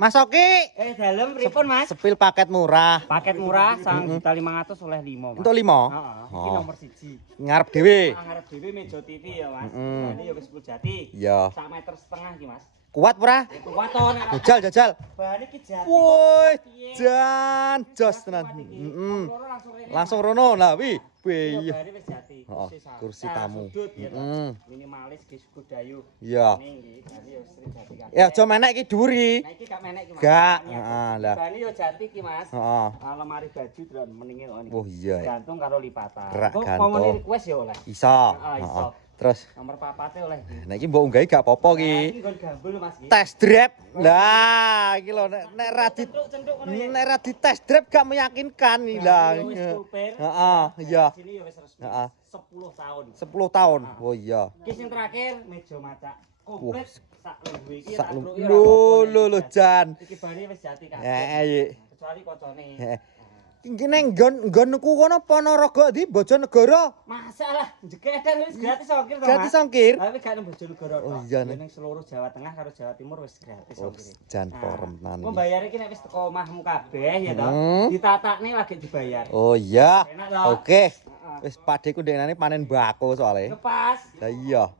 Mas Oki. Dalem pripun, Mas? Sepil paket murah. Paket murah 1.500.000 oleh 5, Mas. Untuk 5? Heeh, iki nomor 1. Ngarep dhewe. Ngarep dhewe meja TV ya, Mas. Ini ya wis jati. Iya. 1,5 meter iki, Mas. Kuat ora? Kuat to nek. Jajal. Bahan iki jati. Woi, jan jos tenan. Langsung rono lah, wi. Iya. Bahane wis jati. Kursi tamu. Minimalis ge Sugodayu. Iya. Nggih, jadi ya sering jati kan. Ya aja menek iki dhuwuri. Nah iki gak menek iki, Mas. Gak. Heeh, lah. Bahane yo jati iki, Mas. Heeh. Lemari baju dron menenge kok niki. Oh iya. Gantung karo lipatan. Gerak Kok gantung. pamane request ya oleh. Iso. Iso. Terus Nomor papate oleh. nah iki mbok unggahi gak apa-apa iki. Iki nggon gambul Mas iki. Test drive. Lah, iki lho nek ra di test drive gak meyakinkan iki lah. Heeh, iya. Sini ya wis resmi. Heeh. 10 tahun. 10 tahun. Oh iya. Iki sing terakhir meja macak. Komplit sak lungguh iki. Sak lho jan. Iki bari wis jati kabeh. Heeh. Kecuali kocone. Heeh. Iki neng nggonku kono Ponorogo di Bojonegoro. Masalah jekedan wis gratis ongkir to, Mas. Gratis ongkir. Tapi gak nang Bojonegoro tok. Oh iya ning seluruh Jawa Tengah karo Jawa Timur wis gratis Oh, ongkir. jan porem tenan. Kok bayar iki nek wis teko omahmu kabeh ya to. Ditatakne lagi dibayar. Oh iya. Enak to? Oke. Wis padeku ndekne panen mbako soalnya. Lepas. Lah iya.